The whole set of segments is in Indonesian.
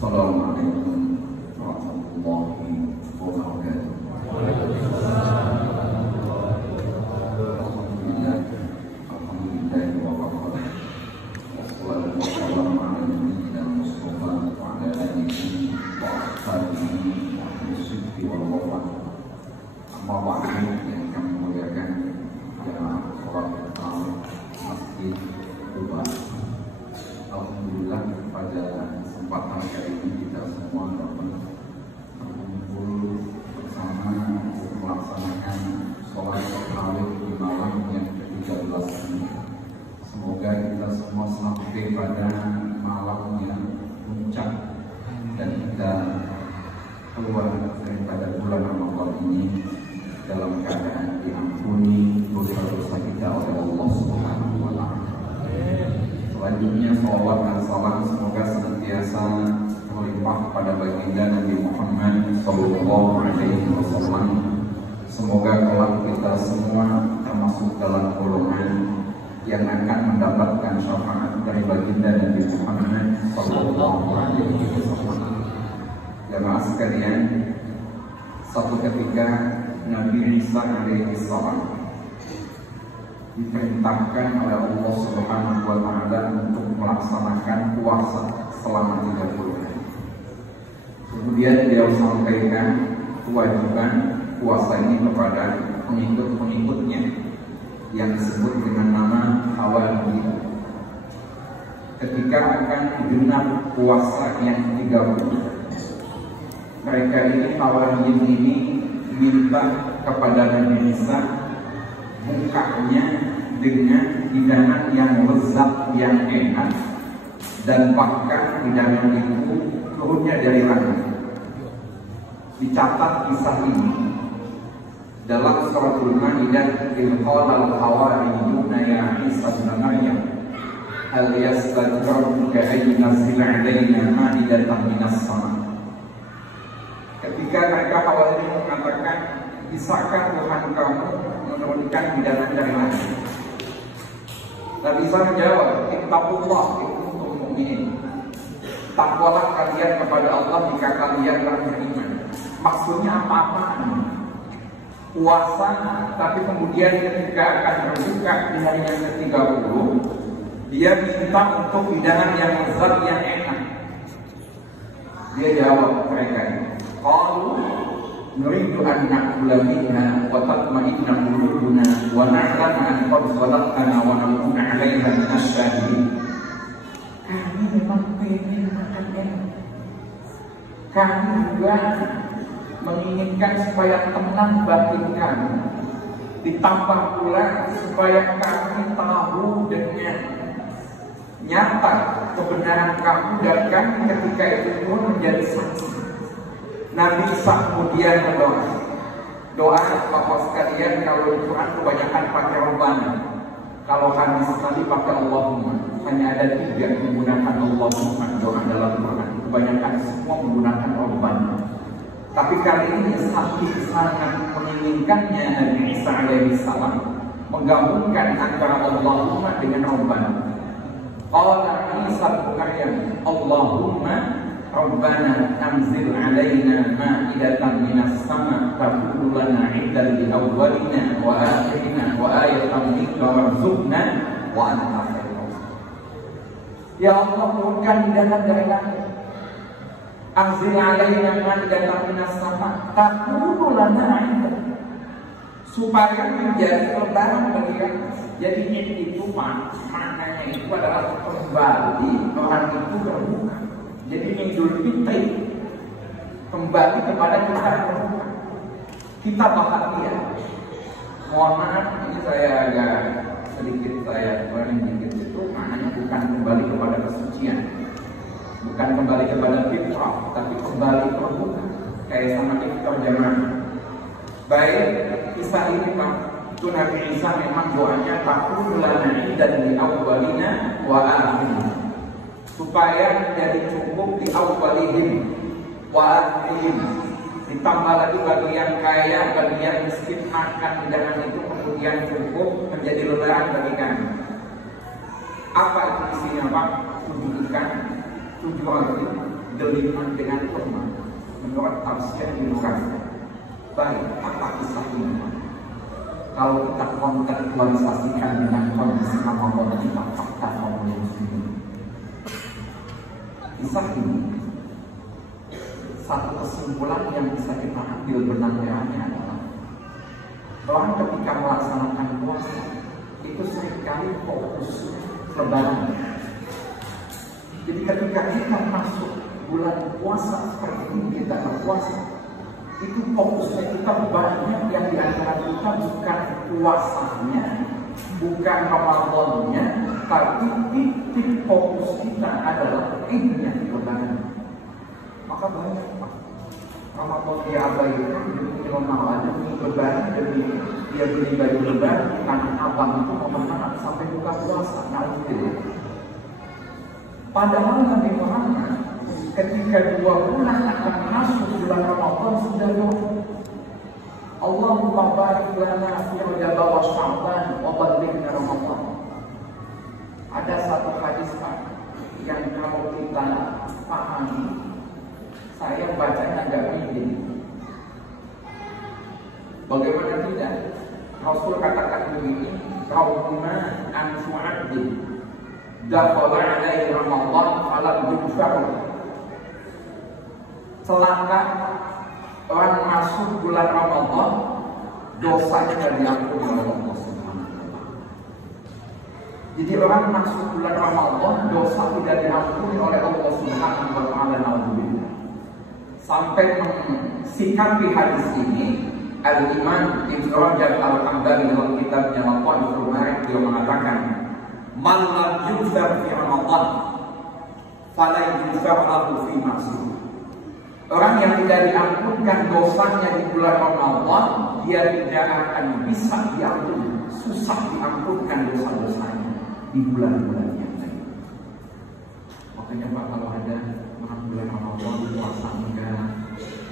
Assalamualaikum warahmatullahi wabarakatuh. Alhamdulillah wa barakatuh. Wassalatu wassalamu ala nabiyyina Mustafa wa ala alihi wa ashabihi wa ahli wal wafat. Amma ba'du, yang kami muliakan jamaah sholat Masjid Kuba. Alhamdulillah pada kesempatan kali ini kita semua dapat berkumpul bersama untuk melaksanakan sholat tarawih di malam yang ke-13 ini. Semoga kita semua sampai pada malam yang puncak dan kita keluar daripada bulan Ramadan ini dalam keadaan diampuni dosa-dosa kita oleh Allah Subhanahu wa Ta'ala. Selanjutnya salawat dan salam semoga senantiasa melimpah pada baginda Nabi Muhammad Sallallahu Alaihi Wasallam. Semoga kelak kita semua termasuk dalam golongan yang akan mendapatkan syafaat dari baginda Nabi Muhammad Sallallahu Alaihi Wasallam. Jamaah sekalian, satu ketika Nabi Isa alaihi salam diperintahkan oleh Allah Subhanahu wa Ta'ala untuk melaksanakan puasa selama 30 hari. Kemudian beliau sampaikan kewajiban puasa ini kepada pengikut-pengikutnya yang disebut dengan nama Hawari. Ketika akan genap puasa yang 30, mereka ini Hawari ini minta kepada Nabi Isa bukanya dengan hidangan yang lezat, yang enak, dan bahkan hidangan itu turunnya dari langit. Dicatat kisah ini dalam suratul Maidah, qala al-hawariyuna ya Isa ibn Maryam hal yastaghfiruka ay yunzila 'alaina ma'idatan minas sama'. Ketika mereka Hawari mengatakan, bisakah Tuhan kamu menurunkan hidangan dari langit? Nabi Isa menjawab, ittaqullah in kuntum mu'minin. Takwalah kalian kepada Allah jika kalian beriman. Maksudnya apa-apaan? Puasa, tapi kemudian ketika akan berbuka di hari yang ke-30, dia minta untuk hidangan yang lezat, yang enak. Dia jawab mereka ini, qalu nuridu an na'kula minha wa tatma'inna qulubuna wa na'lam an qad sadaqtana wa nakuna 'alaiha minasyahidin. Kami memang pengen makan enak. Kami juga menginginkan supaya tenang batin kami. Ditambah pula supaya kami tahu dengan nyata kebenaran kamu dan kami ketika itu pun menjadi saksi. Nabi Isa kemudian berdoa. Doa Bapak sekalian, kalau di Quran kebanyakan pakai Rabbana. Kalau hadis sekali pakai Allahumma. Hanya ada 3 menggunakan Allahumma doa dalam Quran. Kebanyakan semua menggunakan Rabbana. Tapi kali ini sangat menginginkannya Nabi Isa alaihi salam menggabungkan antara Allahumma dengan Rabbana. Qala Isa bin Maryam Allahumma Rabbana anzil 'alaina ma'idatan minas sama' takunu lana 'idan li awwalina wa akhirina wa ayatan minka warzuqna wa anta khairur raziqin. Ya Allah, turunkan hidangan dari langit. Anzil 'alaina ma'idatan minas sama' takunu lana 'idan, supaya menjadi lebaran bagi kami. Jadi itu maknanya itu adalah kembali orang itu berbuka. Jadi Idul Fitri kembali kepada kita berbuka. Kita bahagia. Mohon maaf, ini saya agak sedikit saya kurang dikit itu maknanya bukan kembali kepada kesucian, bukan kembali kepada fitrah, tapi kembali berbuka. Kayak sama kita jamaah. Baik, kisah ini Pak, itu Nabi Isa memang doanya takunu lana idan li awwalina wa akhirina, supaya menjadi cukup di awwalihim wa akhirihim. Ditambah lagi bagi yang kaya, bagi yang miskin, makan hidangan itu kemudian cukup menjadi lebaran bagi kami. Apa itu isinya Pak? 7 ikan, 7 roti, delima dengan lemah. Menurut tafsir Ibnu Katsir. Baik, apa kisah ini? Kalau kita kontekstualisasikan dengan kondisi Ramadan kita, fakta Ramadan ini. Kisah ini satu kesimpulan yang bisa kita ambil benang merahnya adalah orang ketika melaksanakan puasa itu seringkali fokus lebaran. Jadi ketika kita masuk bulan puasa seperti ini, kita berpuasa, itu fokusnya kita banyak yang diantara kita bukan puasanya, bukan Ramadannya, tapi titik fokus kita adalah idnya lebaran. Maka banyak Ramadan dia abaikan demi Ramadan, demi lebaran, demi dia beli baju lebaran di tanah abang itu memenang sampai buka puasa. Padahal Nabi Muhammad ketika 2 bulan akan masuk bulan Ramadan sudah doa, Allahumma barik lana fi Rajab wa Sya'ban wa ballighna Ramadan. Ada satu hadis yang kalau kita pahami, saya bacanya agak mirip. Bagaimana tidak? Rasul katakan begini, Rabbuna anfu 'abdi dakhala 'alaihi Ramadan falam yudfar. Celaka orang masuk bulan Ramadan, dosanya tidak diampuni oleh Allah Subhanahu wa taala. Jadi orang masuk bulan Ramadan, dosa tidak diampuni oleh Allah Subhanahu wa taala. Sampai mensikapi hadis ini, Al-Imam Ibnu Rajab Al-Hambali dalam kitabnya Laqaiful Ma'arif dia mengatakan, "Man lam yuzar fi Ramadan, fala yuzar lahu fi ma'siyah." Orang yang tidak diampunkan dosanya di bulan Ramadan, dia tidak akan bisa diampuni, susah diampunkan dosa-dosanya di bulan-bulan yang lain. Makanya Pak, kalau ada bulan Ramadan puasa enggak,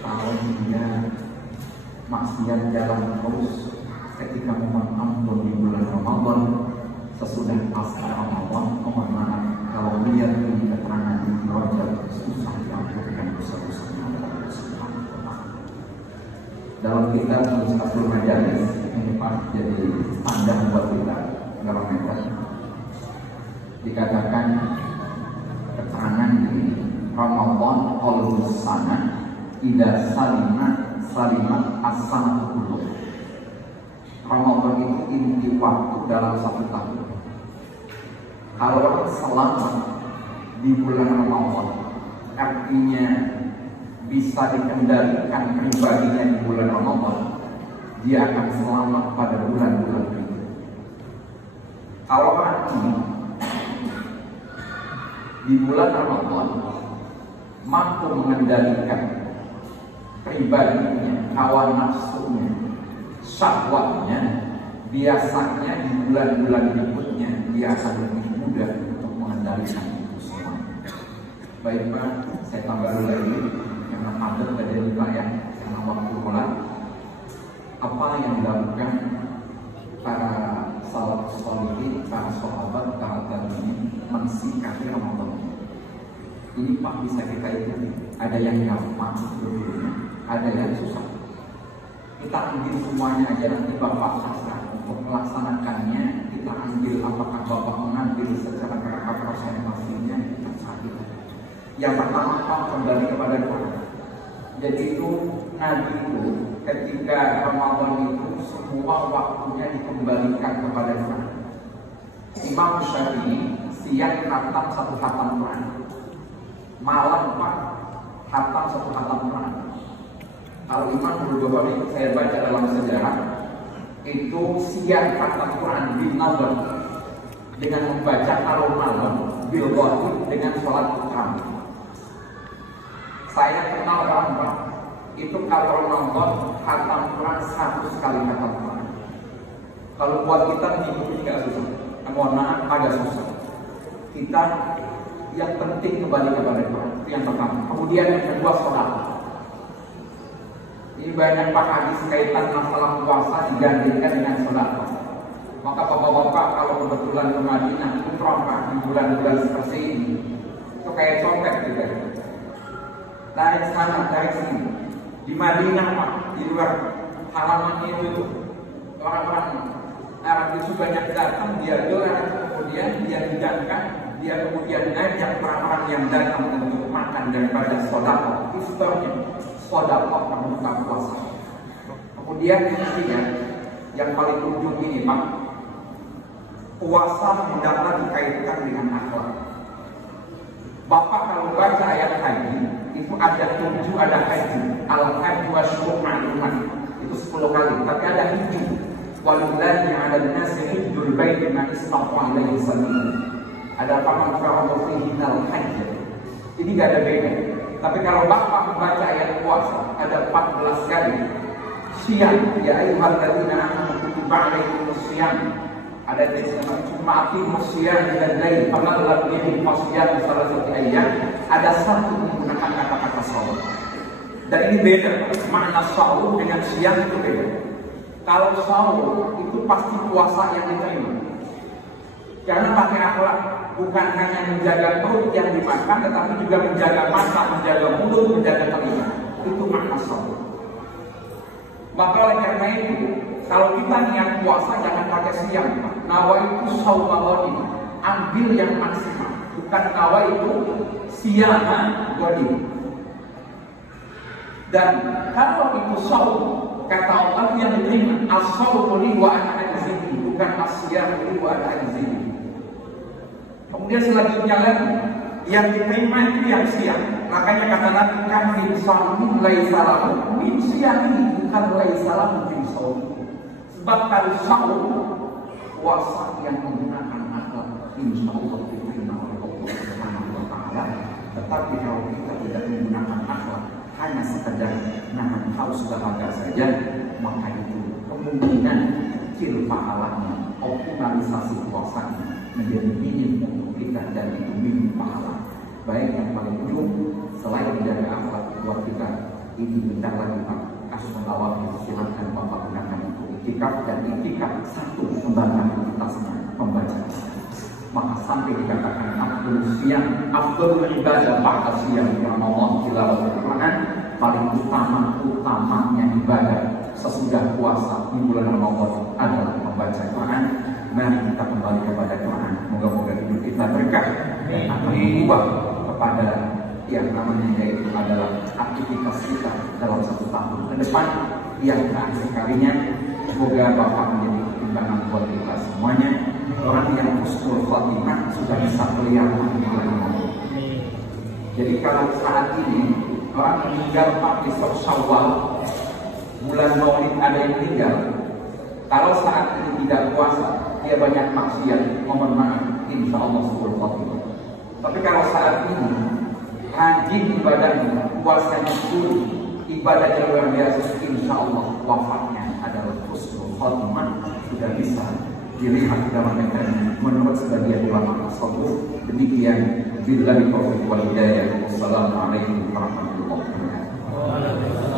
tahun enggak, maksiat jalan terus, ketika mohon ampun di bulan Ramadan, sesudah pasca Ramadan, mohon maaf kalau lihat di keterangan di Rajab, susah diampunkan dosa-dosanya. Dalam kitab Mustaqil Majalis ini Pak jadi standar buat kita barometer, dikatakan keterangan di Ramadan qalbus sana ida salimat as-sanatu kulluh. Ramadan itu inti waktu dalam 1 tahun. Kalau orang selamat di bulan Ramadan, artinya bisa dikendalikan pribadinya di bulan Ramadan, dia akan selamat pada bulan-bulan berikutnya. Kalau mati di bulan Ramadan mampu mengendalikan pribadinya, hawa nafsunya, syahwatnya, biasanya di bulan-bulan berikutnya dia akan lebih mudah untuk mengendalikan itu semua. Baik Pak, saya tambah dulu lagi karena padat pada wilayah karena waktu mulai. Apa yang dilakukan para salafus shalihin, para sahabat, para tabi'in mensikapi Ramadan? Ini Pak bisa kita ikuti. Ada yang gampang sebetulnya, ada yang susah. Kita ambil semuanya aja, nanti Bapak sasar untuk melaksanakannya. Kita ambil apakah Bapak mengambil secara berapa prosentasinya, kita sakit. Yang pertama Pak, kembali kepada Quran. Jadi itu Nabi itu ketika Ramadan itu semua waktunya dikembalikan kepada Quran. Imam Syafi'i siang khatam 1 khatam Quran, malam Pak khatam 1 khatam Quran. Kalau Imam Al-Bukhari saya baca dalam sejarah itu siang khatam Quran bin Nawar dengan membaca kalau malam bil ghaib dengan sholat utama. Saya kenal orang Pak, itu kalau nonton khatam Quran 100 kali khatam Quran. Kalau buat kita mengikuti nggak susah, mohon maaf agak susah. Kita yang penting kembali kepada Quran, itu yang pertama. Kemudian yang kedua sholat. Ini banyak Pak hadis kaitan masalah puasa digandingkan dengan sholat. Maka bapak-bapak kalau kebetulan ke Madinah umrah Pak di bulan-bulan seperti ini, itu kayak copet juga. tarik sana, tarik sini. Di Madinah Pak, di luar halaman itu orang-orang Arab itu banyak datang, dia doa, kemudian dia hidangkan, dia kemudian ngajak orang-orang yang datang untuk makan daripada sedekah iftarnya, sedekah pembuka puasa. Kemudian intinya yang paling ujung ini Pak, puasa hendaklah dikaitkan dengan akhlak. Bapak kalau baca ayat haji itu ada 7 ada haji, al-hajj wa syurur ma'lumat itu 10 kali, tapi ada haji. Walillahi 'alan nasi hajjul baiti man istata'a ilaihi sabila. Ada paman faradu fihi al-hajj. Ini gak ada beda. Tapi kalau Bapak membaca ayat puasa ada 14 kali. Siyam, ya ayyuhalladzina amanu kutiba 'alaikumus syiyam. Ada yang disebut cuma aqimus syiyam dan lain faman bihi fasiyam salah satu ayat. Ada satu menggunakan kata-kata shaum. Dan ini beda. Makna shaum dengan syiyam itu beda. Kalau shaum itu pasti puasa yang diterima. Karena pakai akhlak, bukan hanya menjaga perut yang dimakan, tetapi juga menjaga mata, menjaga mulut, menjaga telinga. Itu makna shaum. Maka oleh karena itu, kalau kita niat puasa jangan pakai siang. Nawa itu shaum, ambil yang maksimal. Bukan nawa itu siang godi. Dan kalau itu shaum, kata Allah yang diterima, as-shawmu li wa ana ajzihi, bukan as-siyamu li wa ana ajzihi. Kemudian selanjutnya lagi, yang diterima itu yang siang. Makanya kata Nabi kan min shamin laisa lahu min siyami, bukan laisa lahu min shaum. Sebab kalau shaum puasa yang menggunakan akal, insyaallah diterima oleh Allah Subhanahu wa taala. Tetapi kalau kita tidak menggunakan akal, hanya sekedar nahan haus dahaga saja, maka itu kemungkinan kecil pahalanya, optimalisasi puasanya menjadi minim untuk kita dan itu minim pahala. Baik yang paling ujung selain menjaga akhlak buat kita, ini bentar lagi Pak, kasus mengawal itu silahkan Bapak gunakan untuk itikaf, dan itikaf satu membantu kita semua membaca. Maka sampai dikatakan afdhul siyam, afdhul ibadah ba'da siyam Ramadan tilawatul Quran, paling utamanya ibadah sesudah puasa di bulan Ramadan adalah membaca Quran. Mari kita kembali kepada Quran. Moga-moga hidup kita berkah dan akan berubah kepada yang namanya yaitu adalah aktivitas kita dalam 1 tahun ke depan yang terakhir kalinya. Semoga Bapak menjadi pertimbangan buat kita semuanya. Orang yang husnul khotimah sudah bisa kelihatan di bulan Ramadan. Jadi kalau saat ini orang meninggal Pak di Syawal, bulan Maulid ada yang meninggal, kalau saat ini tidak puasa, dia banyak maksiat, mohon maaf, insya Allah husnul khotimah. Tapi kalau saat ini rajin ibadahnya, puasanya full, ibadahnya luar biasa, insya Allah wafatnya adalah husnul khotimah, sudah bisa dilihat dalam medan menurut sebagian ulama tasawuf. Demikian billahi taufiq wal hidayah. Wassalamualaikum warahmatullahi wabarakatuh.